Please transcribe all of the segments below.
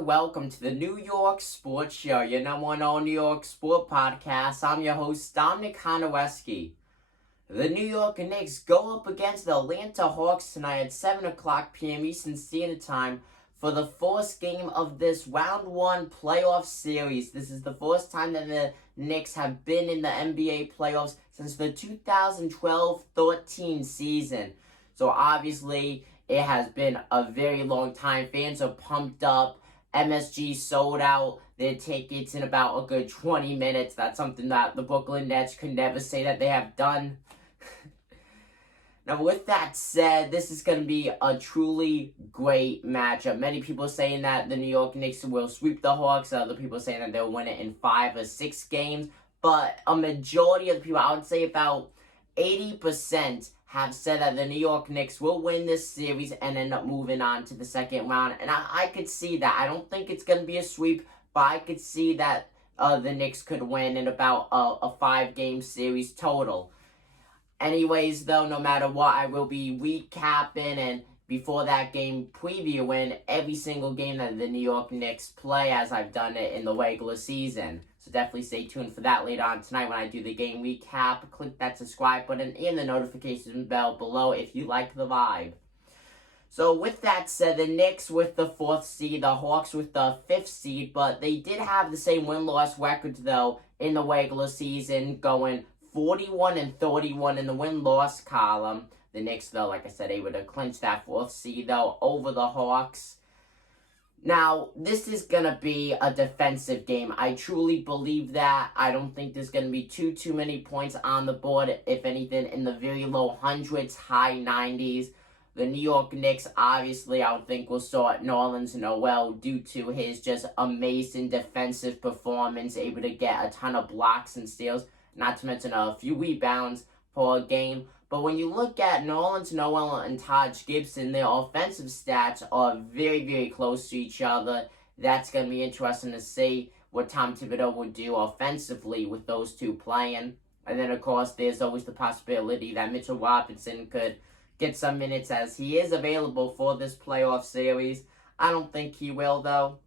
everyone. Welcome to the New York Sports Show, your number one all New York sport podcast. I'm your host, Dominic Konowski. The New York Knicks go up against the Atlanta Hawks tonight at 7 o'clock p.m. Eastern Standard Time for the first game of this Round 1 playoff series. This is the first time that the Knicks have been in the NBA playoffs since the 2012-13 season. So obviously, it has been a very long time. Fans are pumped up. MSG sold out their tickets in about a good 20 minutes. That's something that the Brooklyn Nets could never say that they have done. Now, with that said, this is going to be a truly great matchup. Many people saying that the New York Knicks will sweep the Hawks. Other people saying that they'll win it in 5 or 6 games. But a majority of the people, I would say about 80%, have said that the New York Knicks will win this series and end up moving on to the second round. And I could see that. I don't think it's going to be a sweep, but I could see that the Knicks could win in about a 5-game series total. Anyways, though, no matter what, I will be recapping and before that game previewing every single game that the New York Knicks play as I've done it in the regular season. So definitely stay tuned for that later on tonight when I do the game recap. Click that subscribe button and the notification bell below if you like the vibe. So with that said, the Knicks with the 4th seed, the Hawks with the 5th seed, but they did have the same win-loss records though in the regular season, going 41-31 in the win-loss column. The Knicks, though, like I said, able to clinch that 4th seed, though, over the Hawks. Now, this is going to be a defensive game. I truly believe that. I don't think there's going to be too many points on the board. If anything, in the very low hundreds, high 90s. The New York Knicks, obviously, I would think will start Nerlens Noel due to his just amazing defensive performance, able to get a ton of blocks and steals, not to mention a few rebounds per game. But when you look at Nerlens Noel and Taj Gibson, their offensive stats are very close to each other. That's going to be interesting to see what Tom Thibodeau will do offensively with those two playing. And then, of course, there's always the possibility that Mitchell Robinson could get some minutes as he is available for this playoff series. I don't think he will, though.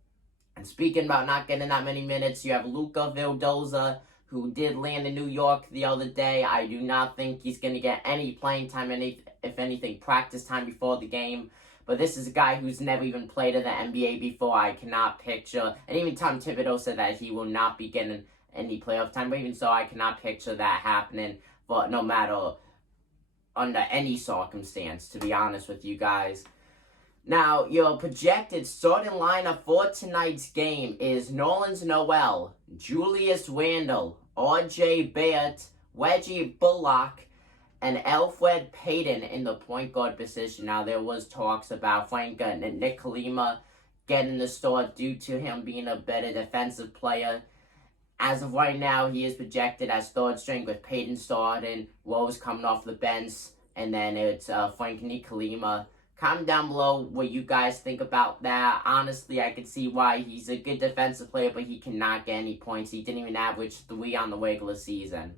And speaking about not getting that many minutes, you have Luka Vildoza, who did land in New York the other day. I do not think he's going to get any playing time, if anything, practice time before the game. But this is a guy who's never even played in the NBA before. I cannot picture, and even Tom Thibodeau said that he will not be getting any playoff time. But even so, I cannot picture that happening, but no matter, under any circumstance, to be honest with you guys. Now, your projected starting lineup for tonight's game is Nerlens Noel, Julius Randle, R.J. Barrett, Reggie Bullock, and Elfrid Payton in the point guard position. Now, there was talks about Frank and Nick Kalima getting the start due to him being a better defensive player. As of right now, he is projected as third string with Payton starting, Rose coming off the bench, and then it's Frank and Nick Kalima. Comment down below what you guys think about that. Honestly, I can see why he's a good defensive player, but he cannot get any points. He didn't even average 3 on the regular season.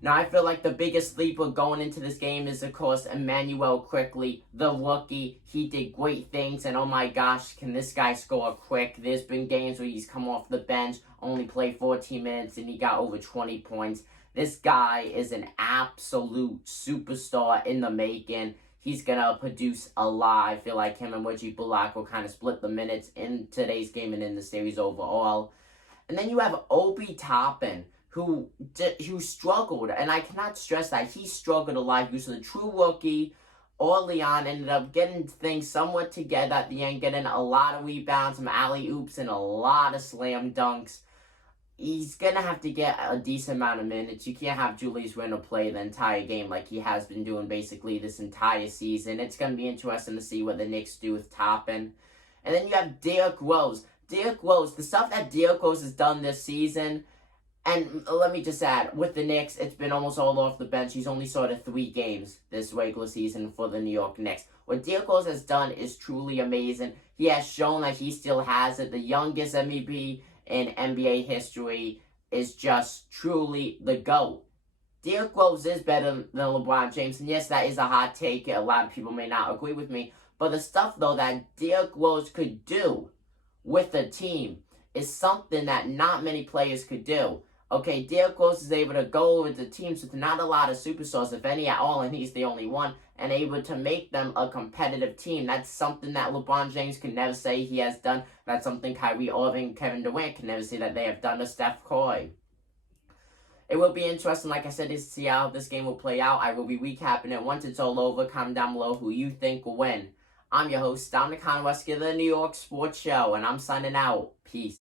Now, I feel like the biggest sleeper going into this game is, of course, Emmanuel Quickly, the rookie. He did great things, and oh my gosh, can this guy score quick. There's been games where he's come off the bench, only played 14 minutes, and he got over 20 points. This guy is an absolute superstar in the making. He's going to produce a lot. I feel like him and Reggie Bullock will kind of split the minutes in today's game and in the series overall. And then you have Obi Toppin, who struggled, and I cannot stress that. He struggled a lot. He was a true rookie early on, ended up getting things somewhat together at the end, getting a lot of rebounds, some alley-oops, and a lot of slam dunks. He's going to have to get a decent amount of minutes. You can't have Julius Randle play the entire game like he has been doing basically this entire season. It's going to be interesting to see what the Knicks do with Toppin. And then you have Derrick Rose. Derrick Rose, the stuff that Derrick Rose has done this season, and let me just add, with the Knicks, it's been almost all off the bench. He's only started 3 games this regular season for the New York Knicks. What Derrick Rose has done is truly amazing. He has shown that he still has it. The youngest MVP in NBA history is just truly the GOAT. Derrick Rose is better than LeBron James, and yes, that is a hot take. A lot of people may not agree with me, but the stuff, though, that Derrick Rose could do with a team is something that not many players could do. Okay, Derrick Rose is able to go with the teams with not a lot of superstars, if any at all, and he's the only one, and able to make them a competitive team. That's something that LeBron James can never say he has done. That's something Kyrie Irving, Kevin Durant can never say that they have done to Steph Curry. It will be interesting, like I said, to see how this game will play out. I will be recapping it once it's all over. Comment down below who you think will win. I'm your host, Dominic Conwesky of the New York Sports Show, and I'm signing out. Peace.